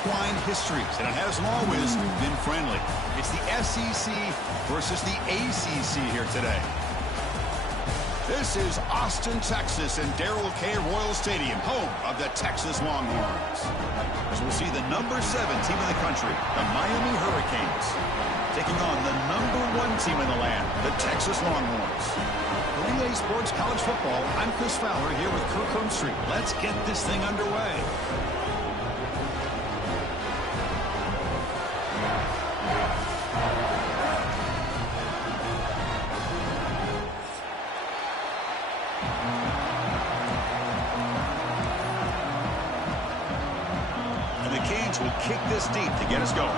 intertwined histories, and it hasn't always been friendly. It's the SEC versus the ACC here today. This is Austin, Texas, and Darrell K. Royal Stadium, home of the Texas Longhorns. As we'll see the #7 team in the country, the Miami Hurricanes, taking on the #1 team in the land, the Texas Longhorns. For EA Sports College Football, I'm Chris Fowler here with Kirk Herbstreit. Let's get this thing underway. And the Canes will kick this deep to get us going.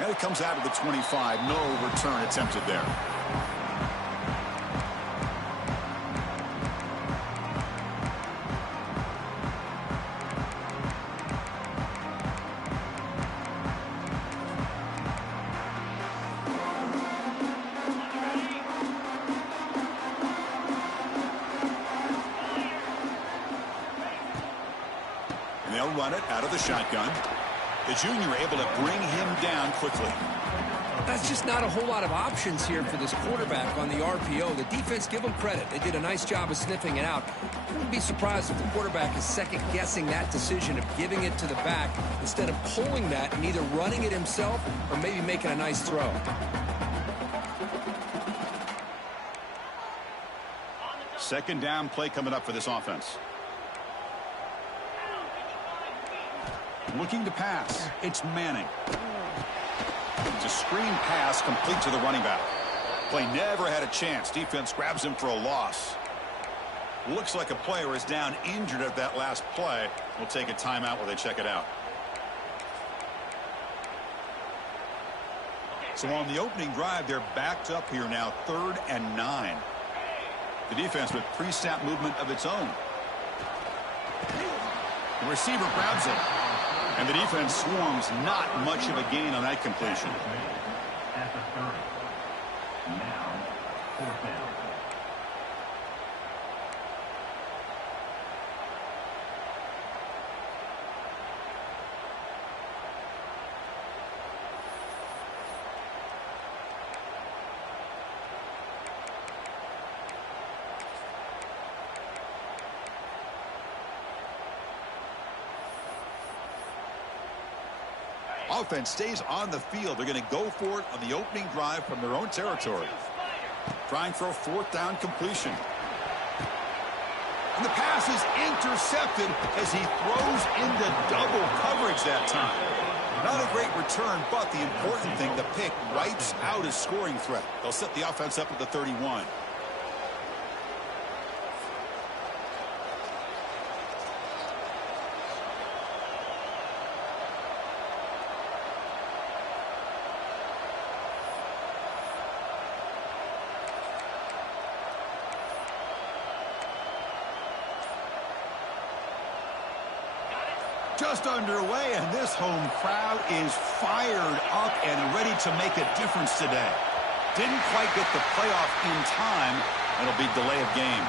And it comes out of the 25. No return attempted there. And they'll run it out of the shotgun. The junior able to bring him down quickly. That's just not a whole lot of options here for this quarterback on the RPO. The defense, give them credit. They did a nice job of sniffing it out. I wouldn't be surprised if the quarterback is second-guessing that decision of giving it to the back instead of pulling that and either running it himself or maybe making a nice throw. Second down play coming up for this offense. Looking to pass. It's Manning. It's a screen pass complete to the running back. Play never had a chance. Defense grabs him for a loss. Looks like a player is down injured at that last play. We'll take a timeout while they check it out. So on the opening drive, they're backed up here now, 3rd and 9. The defense with pre-snap movement of its own. The receiver grabs it. And the defense swarms, not much of a gain on that completion. At the 30. Now, 4th down. Offense stays on the field. They're going to go for it on the opening drive from their own territory. Trying for a 4th down completion. And the pass is intercepted as he throws into double coverage that time. Not a great return, but the important thing, the pick wipes out his scoring threat. They'll set the offense up at the 31. Just underway, and this home crowd is fired up and ready to make a difference today. Didn't quite get the playoff in time. It'll be delay of game.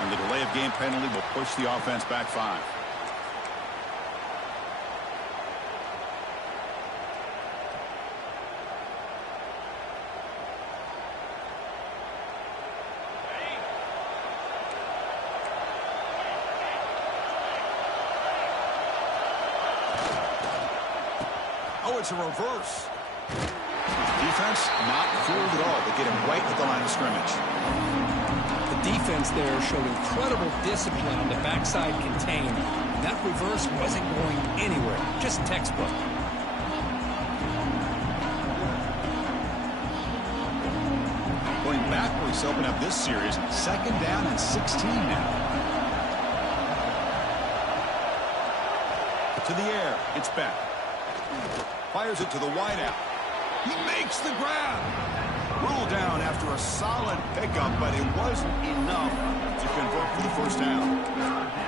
And the delay of game penalty will push the offense back 5. Oh, it's a reverse. Defense not fooled at all. They get him right at the line of scrimmage. The defense there showed incredible discipline on the backside contain. That reverse wasn't going anywhere. Just textbook. Going backwards to open up this series. 2nd down and 16 now. To the air. It's back. Fires it to the wideout. He makes the grab. Ruled down after a solid pickup, but it wasn't enough to convert for the 1st down.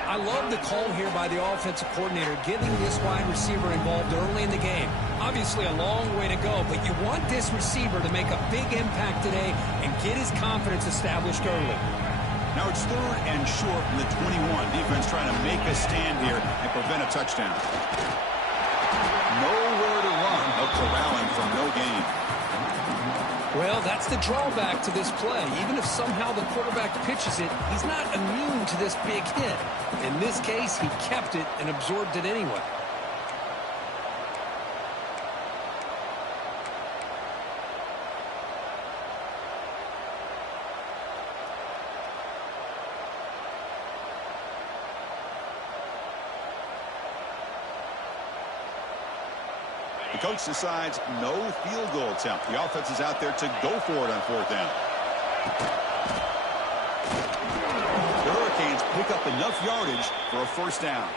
I love the call here by the offensive coordinator, getting this wide receiver involved early in the game. Obviously a long way to go, but you want this receiver to make a big impact today and get his confidence established early. Now it's 3rd and short from the 21. Defense trying to make a stand here and prevent a touchdown. Nowhere to run. A corralling from no gain. Well, that's the drawback to this play. Even if somehow the quarterback pitches it, he's not immune to this big hit. In this case, he kept it and absorbed it anyway. The coach decides no field goal attempt. The offense is out there to go for it on 4th down. The Hurricanes pick up enough yardage for a 1st down.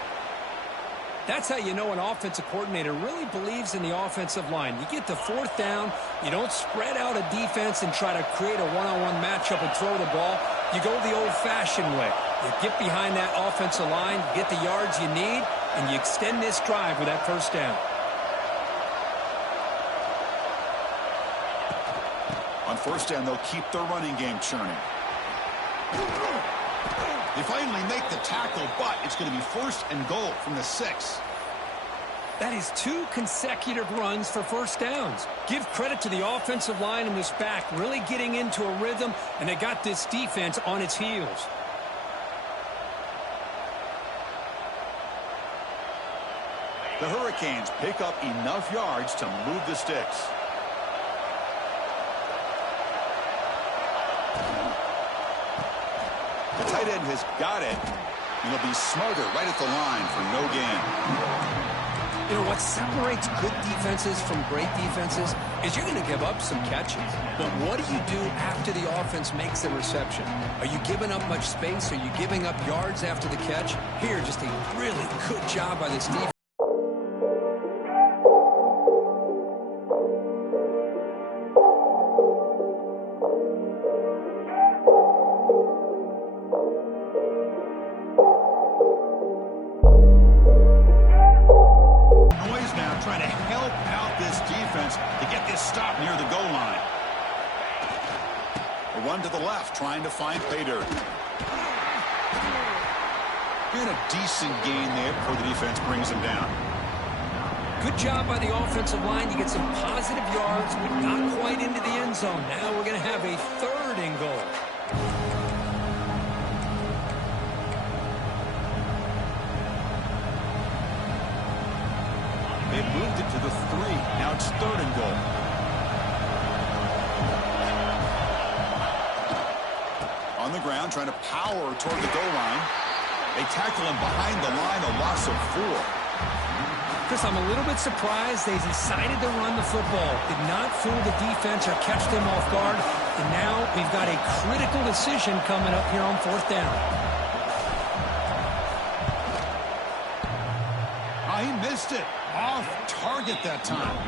That's how you know an offensive coordinator really believes in the offensive line. You get to 4th down, you don't spread out a defense and try to create a one-on-one matchup and throw the ball. You go the old-fashioned way. You get behind that offensive line, you get the yards you need, and you extend this drive with that 1st down. On 1st down, they'll keep their running game churning. They finally make the tackle, but it's going to be 1st and goal from the 6. That is 2 consecutive runs for 1st downs. Give credit to the offensive line and this back really getting into a rhythm, and they got this defense on its heels. The Hurricanes pick up enough yards to move the sticks. The tight end has got it, and he'll be smarter right at the line for no gain. You know, what separates good defenses from great defenses is you're going to give up some catches. But what do you do after the offense makes a reception? Are you giving up much space? Are you giving up yards after the catch? Here, just a really good job by this defense. To the left, trying to find pay dirt. And a decent gain there before the defense brings him down. Good job by the offensive line. You get some positive yards, but not quite into the end zone. Now we're going to have a 3rd and goal. They moved it to the 3. Now it's 3rd and goal. On the ground, trying to power toward the goal line. They tackle him behind the line, a loss of 4. Chris, I'm a little bit surprised they decided to run the football. Did not fool the defense or catch them off guard. And now we've got a critical decision coming up here on 4th down. He missed it. Off target that time.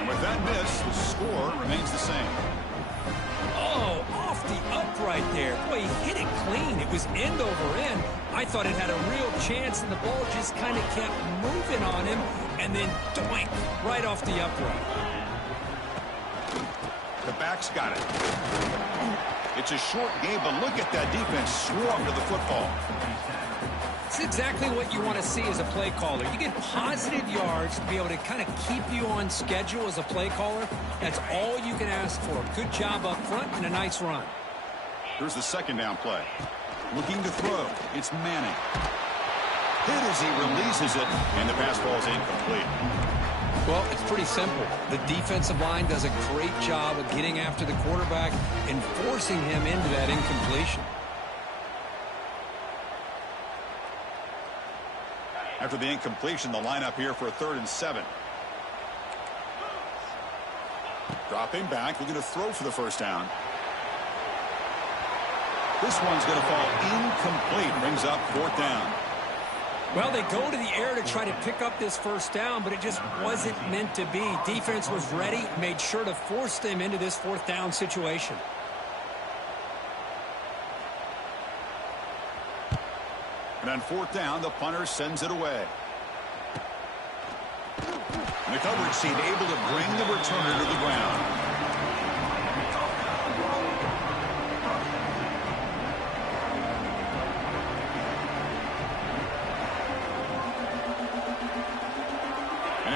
And with that miss, the score remains the same. Oh, off the upright there. Boy, he hit it clean. It was end over end. I thought it had a real chance, and the ball just kind of kept moving on him, and then doink, right off the upright. The back's got it. It's a short game, but look at that defense swarm to the football. It's exactly what you want to see as a play caller. You get positive yards to be able to kind of keep you on schedule as a play caller. That's all you can ask for. Good job up front and a nice run. Here's the 2nd down play. Looking to throw. It's Manning. Hit as he releases it, and the pass falls incomplete. Well, it's pretty simple. The defensive line does a great job of getting after the quarterback and forcing him into that incompletion. After the incompletion, the lineup here for a 3rd and 7. Dropping back, looking to throw for the 1st down. This one's going to fall incomplete. Brings up 4th down. Well, they go to the air to try to pick up this 1st down, but it just wasn't meant to be. Defense was ready, made sure to force them into this 4th down situation. And on 4th down, the punter sends it away. And the coverage team able to bring the returner to the ground.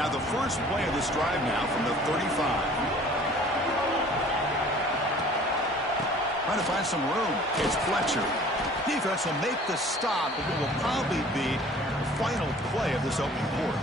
have the first play of this drive now from the 35. Trying to find some room. It's Fletcher. Defense will make the stop, but it will probably be the final play of this opening quarter.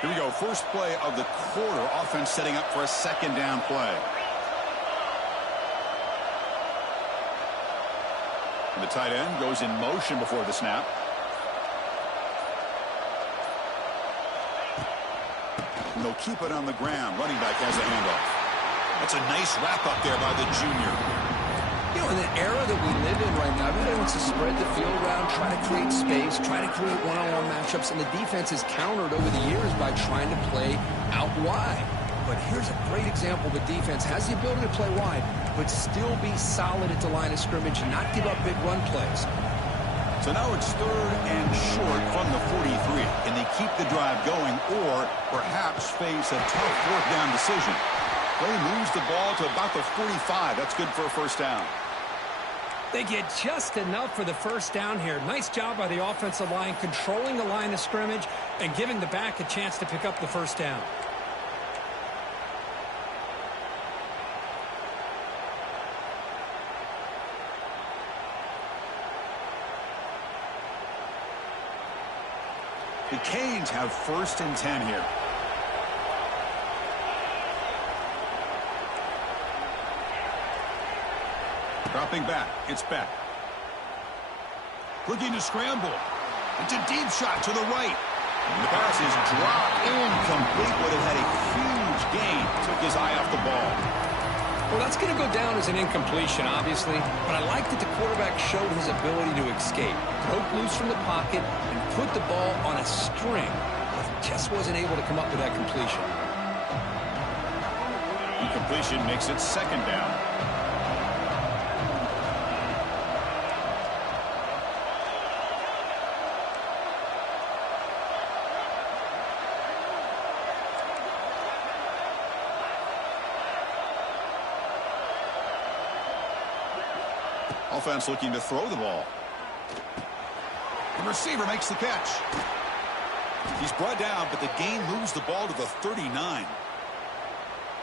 Here we go. First play of the quarter. Offense setting up for a second down play. And the tight end goes in motion before the snap. And they'll keep it on the ground. Running back has a handoff. That's a nice wrap up there by the junior. You know, in the era that we live in right now, everybody wants to spread the field around, try to create space, try to create one-on-one matchups, and the defense is countered over the years by trying to play out wide. But here's a great example. The defense has the ability to play wide, but still be solid at the line of scrimmage and not give up big run plays. So now it's 3rd and short from the 43. Can they keep the drive going or perhaps face a tough 4th down decision? Play moves the ball to about the 45. That's good for a first down. They get just enough for the first down here. Nice job by the offensive line, controlling the line of scrimmage and giving the back a chance to pick up the first down. The Canes have 1st and 10 here. Dropping back. It's Beck. Looking to scramble. It's a deep shot to the right. And the pass is dropped incomplete, but it had a huge gain. Took his eye off the ball. Well, that's going to go down as an incompletion, obviously. But I like that the quarterback showed his ability to escape. Broke loose from the pocket and put the ball on a string. But just wasn't able to come up with that completion. Incompletion makes it 2nd down. Offense looking to throw the ball. The receiver makes the catch. He's brought down, but the gain moves the ball to the 39.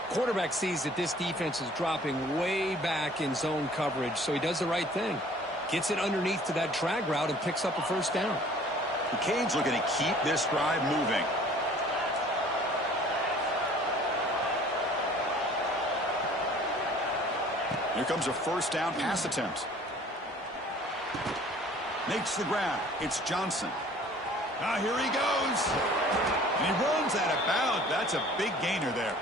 Quarterback sees that this defense is dropping way back in zone coverage, so he does the right thing. Gets it underneath to that drag route and picks up a first down. The Canes looking to keep this drive moving. Here comes a first down pass attempt. Makes the grab. It's Johnson. Now here he goes. And he runs out of bounds. That's a big gainer there.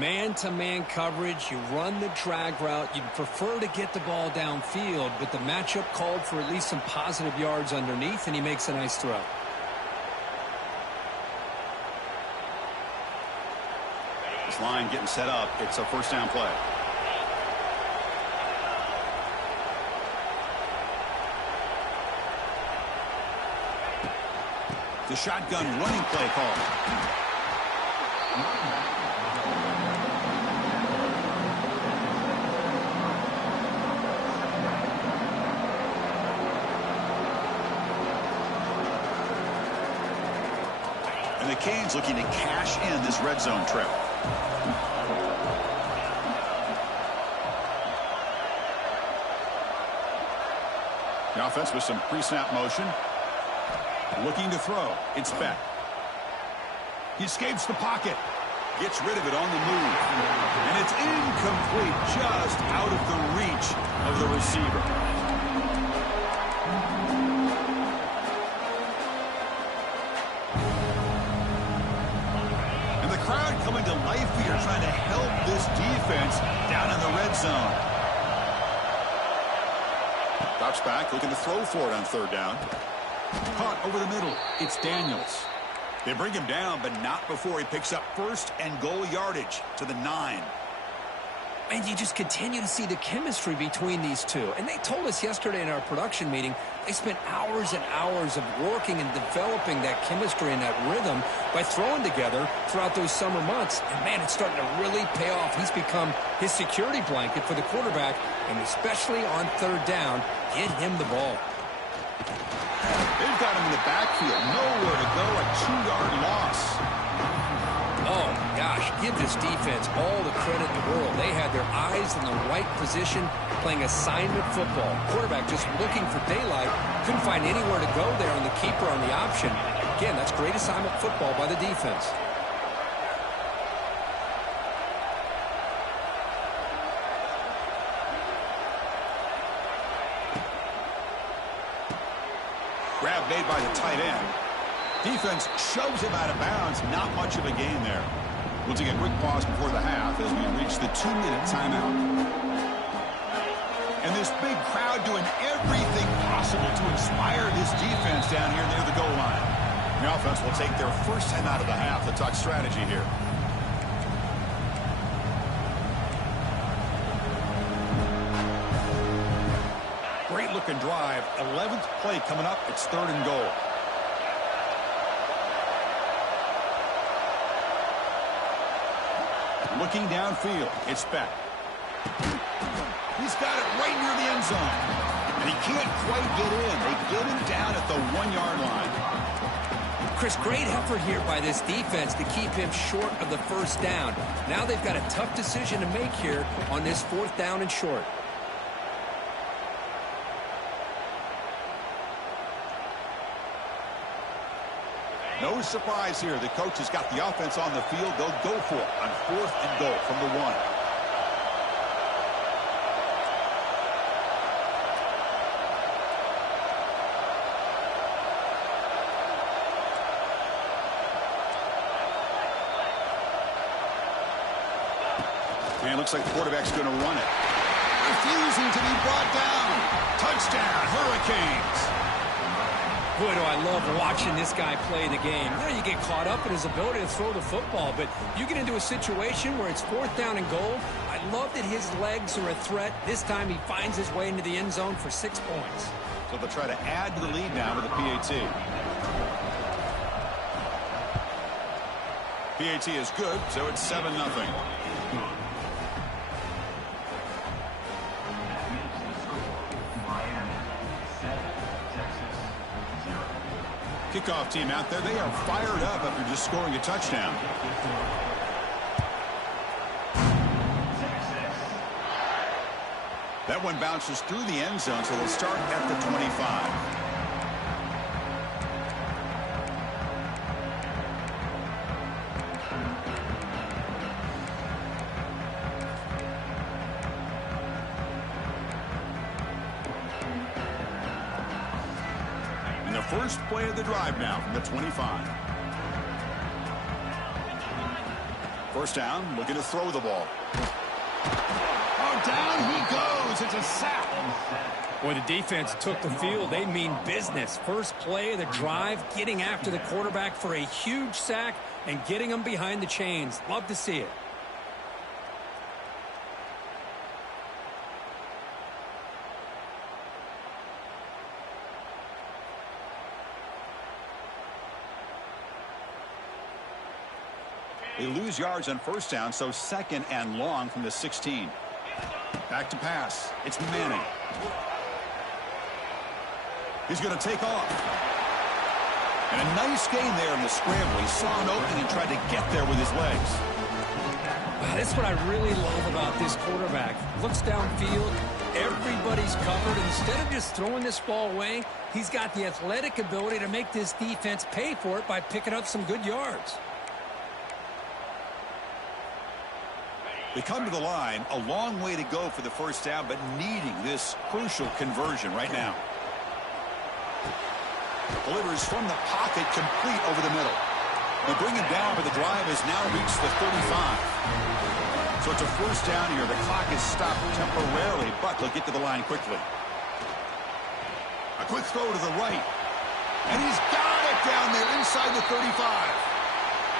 Man-to-man coverage. You run the drag route. You'd prefer to get the ball downfield, but the matchup called for at least some positive yards underneath, and he makes a nice throw. This line getting set up. It's a first down play. The shotgun running play call. And the Canes looking to cash in this red zone trip. The offense with some pre-snap motion. Looking to throw. It's Beck. He escapes the pocket. Gets rid of it on the move. And it's incomplete, just out of the reach of the receiver. And the crowd coming to life here, trying to help this defense down in the red zone. Drops back, looking to throw for it on 3rd down. Caught over the middle. It's Daniels. They bring him down, but not before he picks up 1st and goal yardage to the 9. And you just continue to see the chemistry between these two. And they told us yesterday in our production meeting, they spent hours and hours of working and developing that chemistry and that rhythm by throwing together throughout those summer months. And, man, it's starting to really pay off. He's become his security blanket for the quarterback, and especially on third down, get him the ball. They've got him in the backfield. Nowhere to go, a 2-yard loss. Oh, gosh, give this defense all the credit in the world. They had their eyes in the right position, playing assignment football. Quarterback just looking for daylight, couldn't find anywhere to go there on the keeper on the option. Again, that's great assignment football by the defense. Grab made by the tight end. Defense shoves him out of bounds. Not much of a gain there. We'll take a quick pause before the half as we reach the 2-minute timeout. And this big crowd doing everything possible to inspire this defense down here near the goal line. The offense will take their first time out of the half to talk strategy here. Great looking drive. 11th play coming up. It's 3rd and goal. Looking downfield, it's Beck. He's got it right near the end zone. And he can't quite get in. They get him down at the 1-yard line. Chris, great effort here by this defense to keep him short of the first down. Now they've got a tough decision to make here on this 4th down and short. No surprise here. The coach has got the offense on the field. They'll go for it on 4th and goal from the 1. And it looks like the quarterback's going to run it. Refusing to be brought down. Touchdown, Hurricanes. Boy, do I love watching this guy play the game. You know, you get caught up in his ability to throw the football, but you get into a situation where it's 4th down and goal. I love that his legs are a threat. This time he finds his way into the end zone for 6 points. So they'll try to add to the lead now with the PAT. PAT is good, so it's 7-0. Kickoff team out there. They are fired up after just scoring a touchdown. That one bounces through the end zone, so they'll start at the 25. First play of the drive now from the 25. First down, looking to throw the ball. Oh, down he goes. It's a sack. Boy, the defense took the field. They mean business. First play of the drive, getting after the quarterback for a huge sack and getting him behind the chains. Love to see it. They lose yards on first down, so 2nd and long from the 16. Back to pass. It's Manning. He's going to take off. And a nice gain there in the scramble. He saw an opening and tried to get there with his legs. Wow, that's what I really love about this quarterback. Looks downfield. Everybody's covered. Instead of just throwing this ball away, he's got the athletic ability to make this defense pay for it by picking up some good yards. They come to the line, a long way to go for the first down, but needing this crucial conversion right now. Delivers from the pocket, complete over the middle. They bring him down, but the drive has now reached the 35. So it's a first down here. The clock is stopped temporarily, but they'll get to the line quickly. A quick throw to the right. And he's got it down there inside the 35.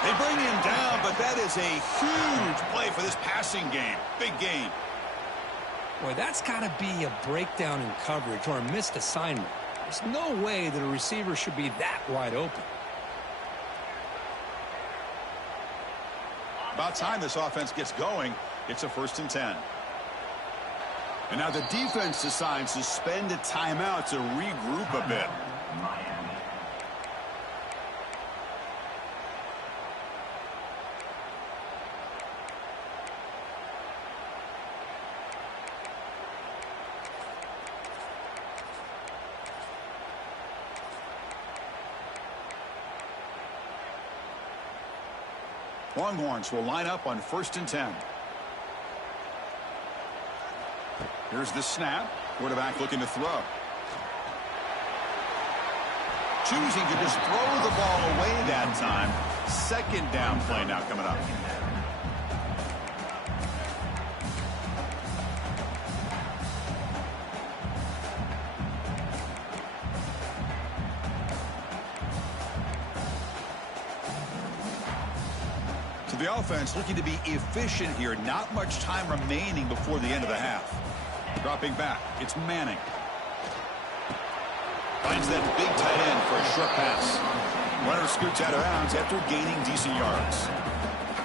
They bring him down, but that is a huge play for this passing game. Big game. Boy, that's got to be a breakdown in coverage or a missed assignment. There's no way that a receiver should be that wide open. About time this offense gets going. It's a 1st and 10. And now the defense decides to spend a timeout to regroup a bit. Longhorns will line up on 1st and 10. Here's the snap. Quarterback looking to throw. Choosing to just throw the ball away that time. 2nd down play now coming up. The offense looking to be efficient here. Not much time remaining before the end of the half. Dropping back. It's Manning. Finds that big tight end for a short pass. Runner scoots out of bounds after gaining decent yards.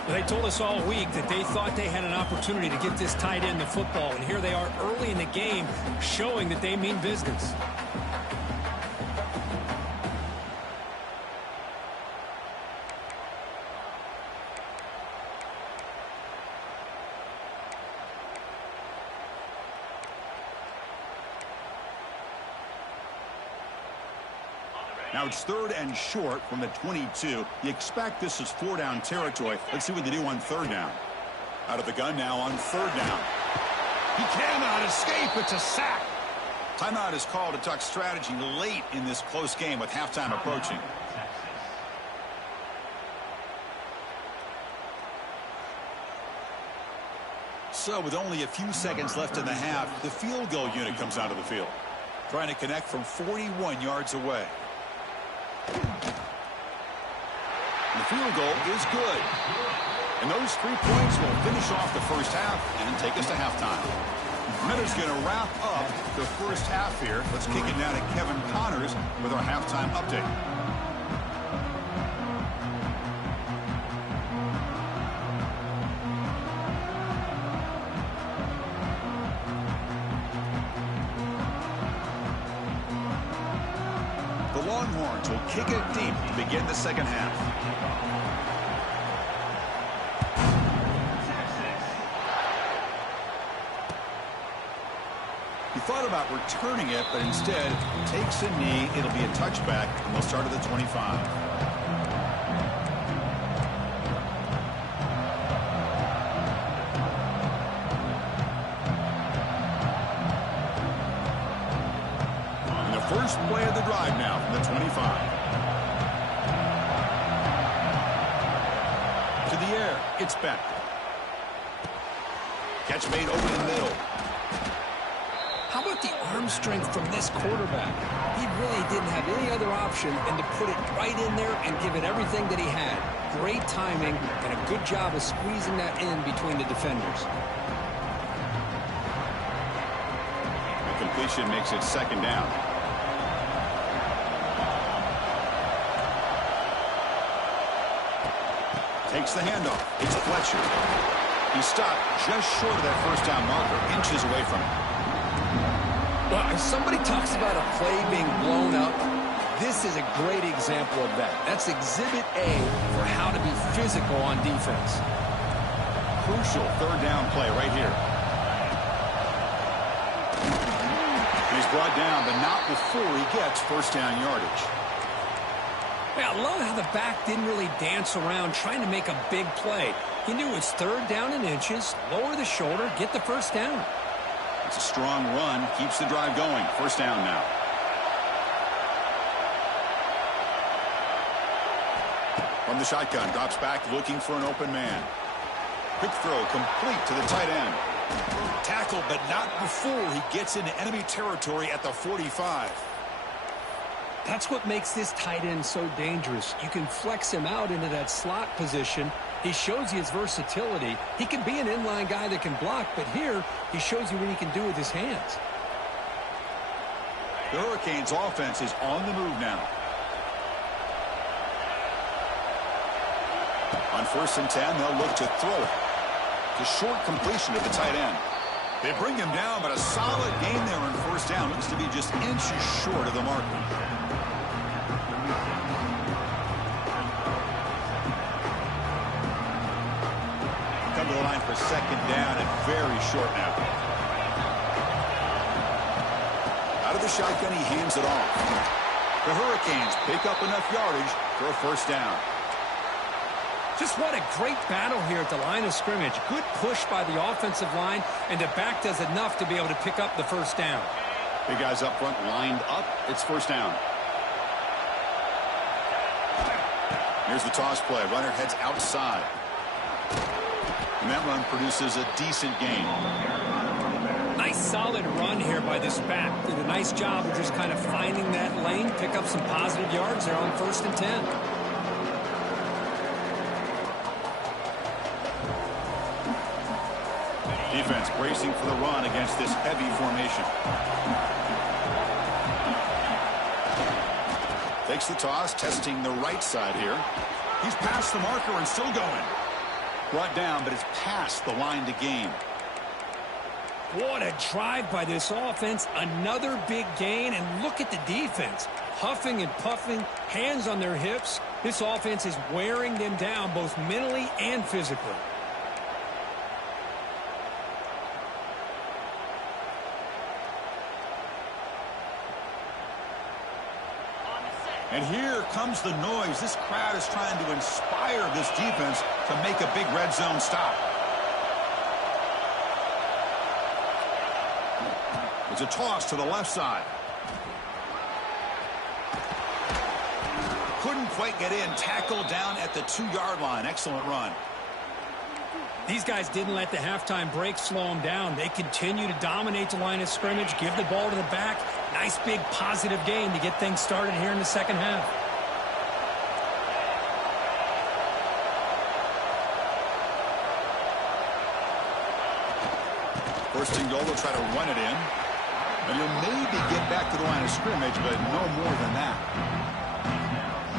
They told us all week that they thought they had an opportunity to get this tight end the football, and here they are early in the game showing that they mean business. Now it's 3rd and short from the 22. You expect this is 4-down territory. Let's see what they do on 3rd down. Out of the gun now on 3rd down. He cannot escape. It's a sack. Timeout is called to talk strategy late in this close game with halftime approaching. So with only a few seconds left in the half, the field goal unit comes onto the field. Trying to connect from 41 yards away. The field goal is good. And those 3 points will finish off the first half and take us to halftime. Miller's going to wrap up the first half here. Let's kick it down to Kevin Connors with our halftime update. Longhorns will kick it deep to begin the second half. He thought about returning it, but instead takes a knee. It'll be a touchback, and they'll start at the 25. First play of the drive now from the 25. To the air, it's back. Catch made over the middle. How about the arm strength from this quarterback? He really didn't have any other option than to put it right in there and give it everything that he had. Great timing and a good job of squeezing that in between the defenders. The completion makes it 2nd down. Takes the handoff. It's Fletcher. He stopped just short of that first down marker, inches away from it. Well, if somebody talks about a play being blown up, this is a great example of that. That's exhibit A for how to be physical on defense. Crucial 3rd down play right here. He's brought down, but not before he gets first down yardage. Yeah, I love how the back didn't really dance around trying to make a big play. He knew it's 3rd down in inches, lower the shoulder, get the first down. It's a strong run, keeps the drive going. First down now. From the shotgun, drops back looking for an open man. Quick throw complete to the tight end. Tackle, but not before he gets into enemy territory at the 45. That's what makes this tight end so dangerous. You can flex him out into that slot position. He shows you his versatility. He can be an inline guy that can block, but here he shows you what he can do with his hands. The Hurricanes offense is on the move now. On 1st and 10, they'll look to throw it. It's a short completion of the tight end. They bring him down, but a solid gain there on 1st down. Looks to be just inches short of the marker. Come to the line for 2nd down and very short now. Out of the shotgun, he hands it off. The Hurricanes pick up enough yardage for a 1st down. Just what a great battle here at the line of scrimmage. Good push by the offensive line, and the back does enough to be able to pick up the 1st down. Big guys up front lined up. It's 1st down. Here's the toss play. Runner heads outside. And that run produces a decent gain. Nice solid run here by this back. Did a nice job of just kind of finding that lane, pick up some positive yards there on 1st and 10. Defense bracing for the run against this heavy formation. Takes the toss, testing the right side here. He's past the marker and still going. Brought down, but it's past the line to gain. What a drive by this offense. Another big gain, and look at the defense. Huffing and puffing, hands on their hips. This offense is wearing them down both mentally and physically. And here comes the noise. This crowd is trying to inspire this defense to make a big red zone stop. It's a toss to the left side. Couldn't quite get in. Tackled down at the 2-yard line. Excellent run. These guys didn't let the halftime break slow them down. They continue to dominate the line of scrimmage, give the ball to the back. Nice big positive gain to get things started here in the 2nd half. First and goal, they'll try to run it in. And you'll maybe get back to the line of scrimmage, but no more than that.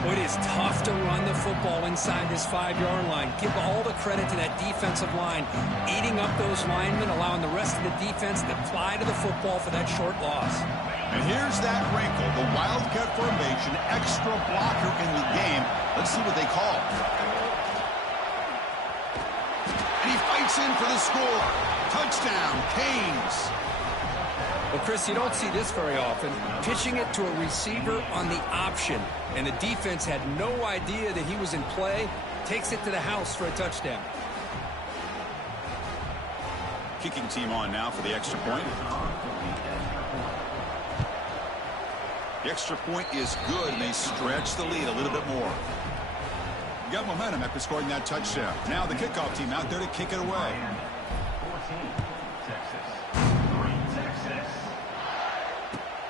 It is tough to run the football inside this 5-yard line. Give all the credit to that defensive line, eating up those linemen, allowing the rest of the defense to fly to the football for that short loss. And here's that wrinkle, the Wildcat formation, extra blocker in the game. Let's see what they call. And he fights in for the score. Touchdown, Canes. Well, Chris, you don't see this very often. Pitching it to a receiver on the option, and the defense had no idea that he was in play. Takes it to the house for a touchdown. Kicking team on now for the extra point. The extra point is good, and they stretch the lead a little bit more. Got momentum after scoring that touchdown. Now the kickoff team out there to kick it away. 14, Texas.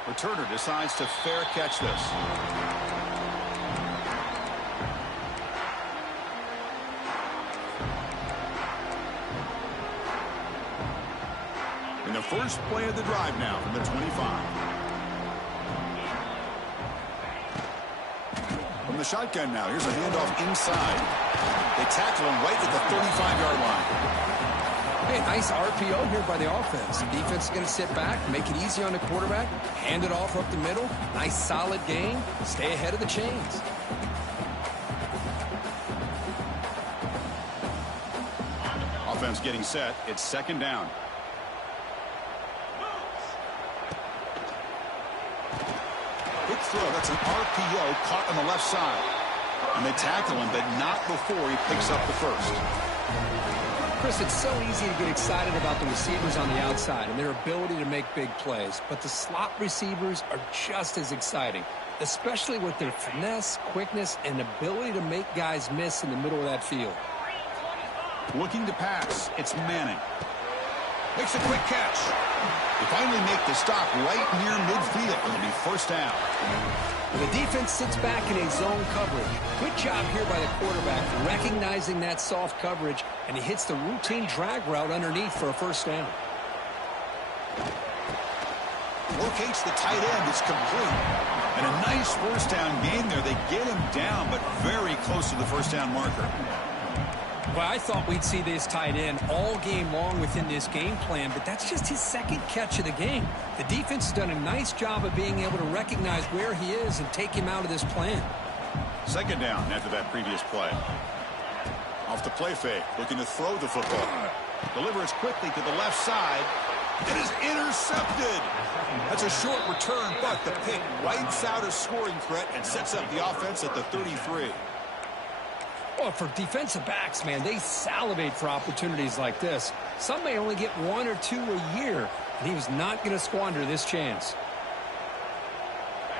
Returner decides to fair catch this. In the first play of the drive now from the 25. From the shotgun now, here's a handoff inside. They tackle him right at the 35-yard line. Hey, nice RPO here by the offense. The defense is going to sit back, make it easy on the quarterback, hand it off up the middle. Nice solid gain. Stay ahead of the chains. Offense getting set. It's 2nd down. Quick throw. That's an RPO caught on the left side. And they tackle him, but not before he picks up the first. Chris, it's so easy to get excited about the receivers on the outside and their ability to make big plays, but the slot receivers are just as exciting, especially with their finesse, quickness, and ability to make guys miss in the middle of that field. Looking to pass. It's Manning. Makes a quick catch. They finally make the stop right near midfield. It'll be first down. The defense sits back in a zone coverage. Good job here by the quarterback recognizing that soft coverage, and he hits the routine drag route underneath for a first down. Locates the tight end. It's complete. And a nice first down gain there. They get him down, but very close to the first down marker. Well, I thought we'd see this tight end all game long within this game plan, but that's just his second catch of the game. The defense has done a nice job of being able to recognize where he is and take him out of this plan. Second down after that previous play. Off the play fake, looking to throw the football. Delivers quickly to the left side. It is intercepted. That's a short return, but the pick wipes out a scoring threat and sets up the offense at the 33. Well, for defensive backs, man, they salivate for opportunities like this. Some may only get one or two a year, and he was not going to squander this chance.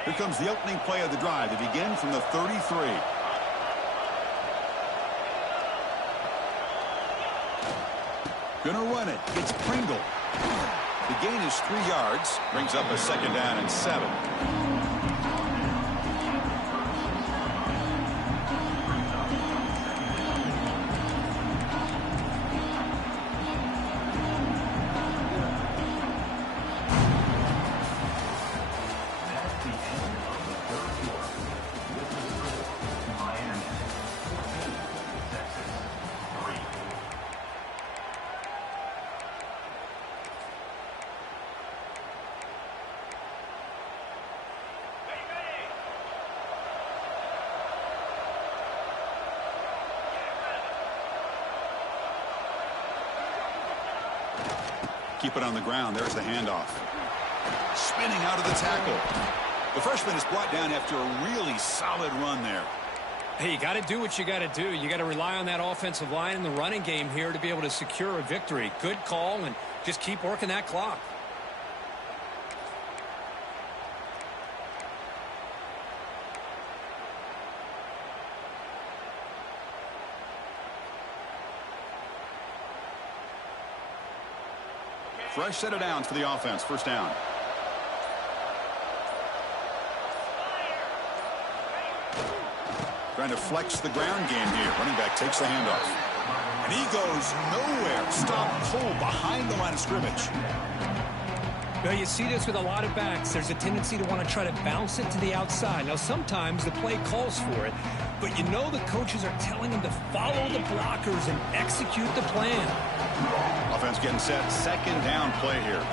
Here comes the opening play of the drive. They begin from the 33. Gonna run it. It's Pringle. The gain is 3 yards. Brings up a second down and 7. Keep it on the ground. There's the handoff. Spinning out of the tackle. The freshman is brought down after a really solid run there. Hey, you got to do what you got to do. You got to rely on that offensive line in the running game here to be able to secure a victory. Good call, and just keep working that clock. Fresh set of downs for the offense. First down. Trying to flex the ground game here. Running back takes the handoff. And he goes nowhere. Stop pull behind the line of scrimmage. Well, you see this with a lot of backs. There's a tendency to want to try to bounce it to the outside. Now, sometimes the play calls for it, but you know the coaches are telling them to follow the blockers and execute the plan. Offense getting set. Second down play here.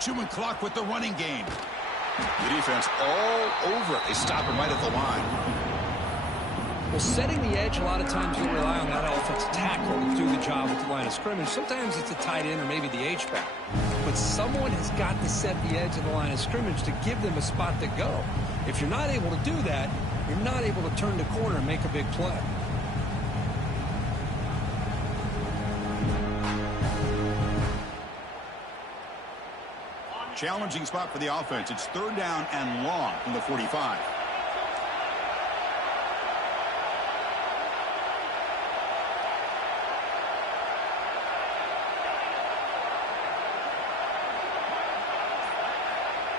Chewing clock with the running game. The defense all over it. They stop him right at the line. Well, setting the edge, a lot of times you rely on that offensive tackle to do the job at the line of scrimmage. Sometimes it's a tight end or maybe the H-back. But someone has got to set the edge of the line of scrimmage to give them a spot to go. If you're not able to do that, you're not able to turn the corner and make a big play. Challenging spot for the offense. It's third down and long from the 45.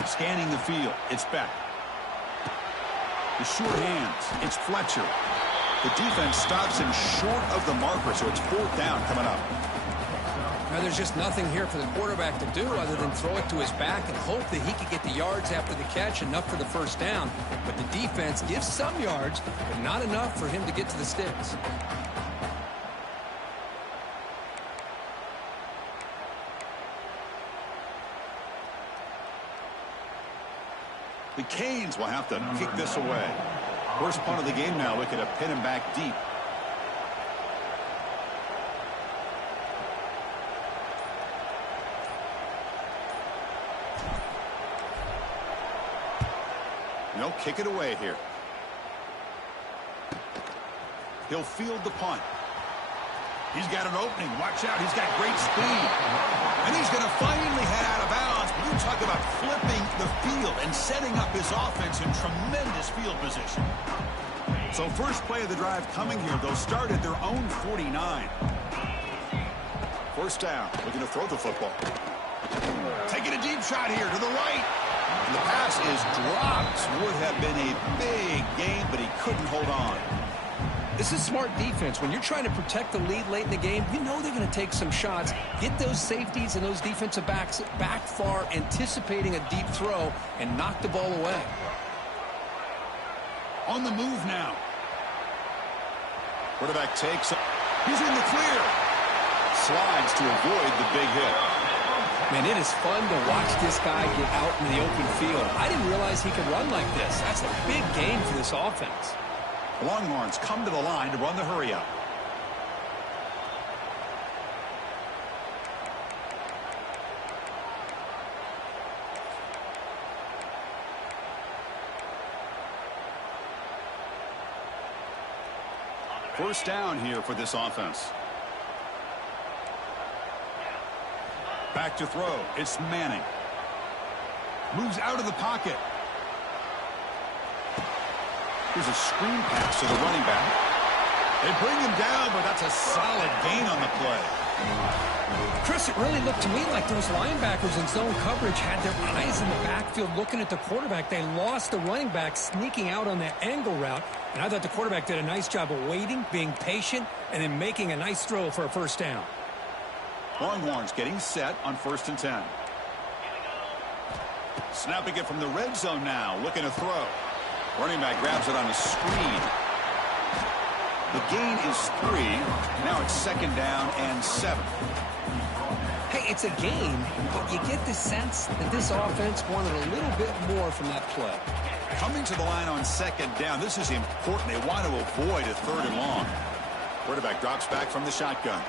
Scanning the field. It's Beck. The sure hands. It's Fletcher. The defense stops him short of the marker, so it's fourth down coming up. Now, there's just nothing here for the quarterback to do other than throw it to his back and hope that he could get the yards after the catch, enough for the first down. But the defense gives some yards, but not enough for him to get to the sticks. The Canes will have to kick this away. First punt of the game now, looking to pin him back deep. They'll kick it away here. He'll field the punt. He's got an opening. Watch out. He's got great speed. And And he's going to finally head out of bounds. But you talk about flipping the field and setting up his offense in tremendous field position. So first play of the drive coming here. They'll start at their own 49. First down, looking to throw the football. Taking a deep shot here to the right. And the pass is dropped. Would have been a big gain, but he couldn't hold on. This is smart defense. When you're trying to protect the lead late in the game, you know they're going to take some shots, get those safeties and those defensive backs back far, anticipating a deep throw, and knock the ball away. On the move now. Quarterback takes. He's in the clear. Slides to avoid the big hit. Man, it is fun to watch this guy get out in the open field. I didn't realize he could run like this. That's a big gain for this offense. Longhorns come to the line to run the hurry up. First down here for this offense. Back to throw. It's Manning. Moves out of the pocket. Here's a screen pass to the running back. They bring him down, but that's a solid gain on the play. Chris, it really looked to me like those linebackers in zone coverage had their eyes in the backfield looking at the quarterback. They lost the running back sneaking out on that angle route, and I thought the quarterback did a nice job of waiting, being patient, and then making a nice throw for a first down. Longhorns getting set on 1st and 10. Snapping it from the red zone now, looking to throw. Running back grabs it on a screen. The gain is 3. Now it's 2nd down and 7. Hey, it's a gain, but you get the sense that this offense wanted a little bit more from that play. Coming to the line on 2nd down, this is important. They want to avoid a 3rd and long. Quarterback drops back from the shotgun.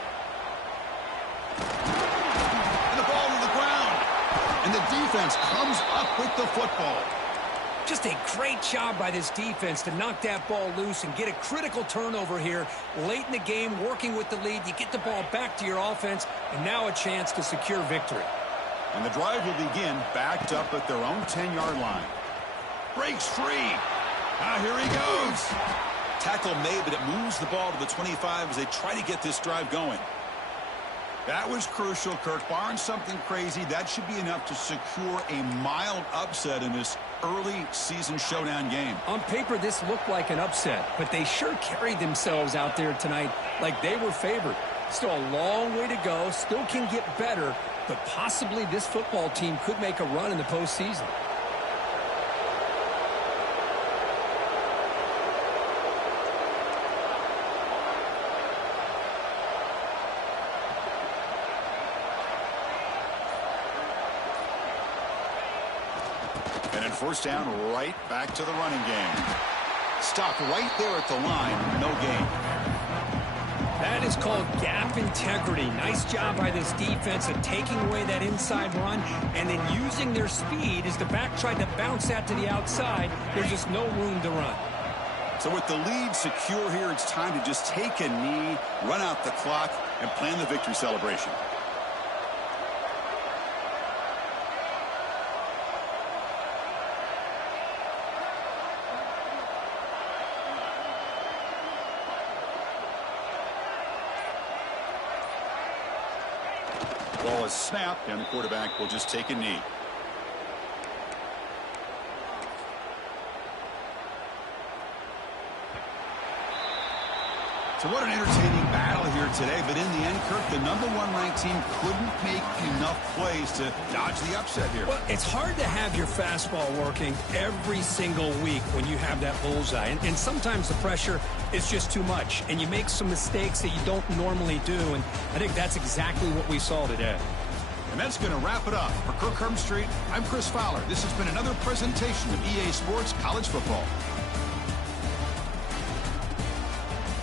And the ball to the ground. And the defense comes up with the football. Just a great job by this defense to knock that ball loose and get a critical turnover here late in the game, working with the lead. You get the ball back to your offense, and now a chance to secure victory. And the drive will begin backed up at their own 10-yard line. Breaks free. Now here he goes. Tackle made, but it moves the ball to the 25 as they try to get this drive going. That was crucial, Kirk. Barring something crazy, that should be enough to secure a mild upset in this early season showdown game. On paper, this looked like an upset, but they sure carried themselves out there tonight like they were favored. Still a long way to go, still can get better, but possibly this football team could make a run in the postseason. First down, right back to the running game. Stopped right there at the line, no gain. That is called gap integrity. Nice job by this defense of taking away that inside run and then using their speed as the back tried to bounce that to the outside. There's just no room to run. So with the lead secure here, it's time to just take a knee, run out the clock, and plan the victory celebration. Ball is snapped, and the quarterback will just take a knee. So what an entertaining battle here today, but in the end, Kirk, the #1 ranked team couldn't make enough plays to dodge the upset here. Well, it's hard to have your fastball working every single week when you have that bullseye, and sometimes the pressure is just too much, and you make some mistakes that you don't normally do, and I think that's exactly what we saw today. And that's going to wrap it up. For Kirk Street, I'm Chris Fowler. This has been another presentation of EA Sports College Football.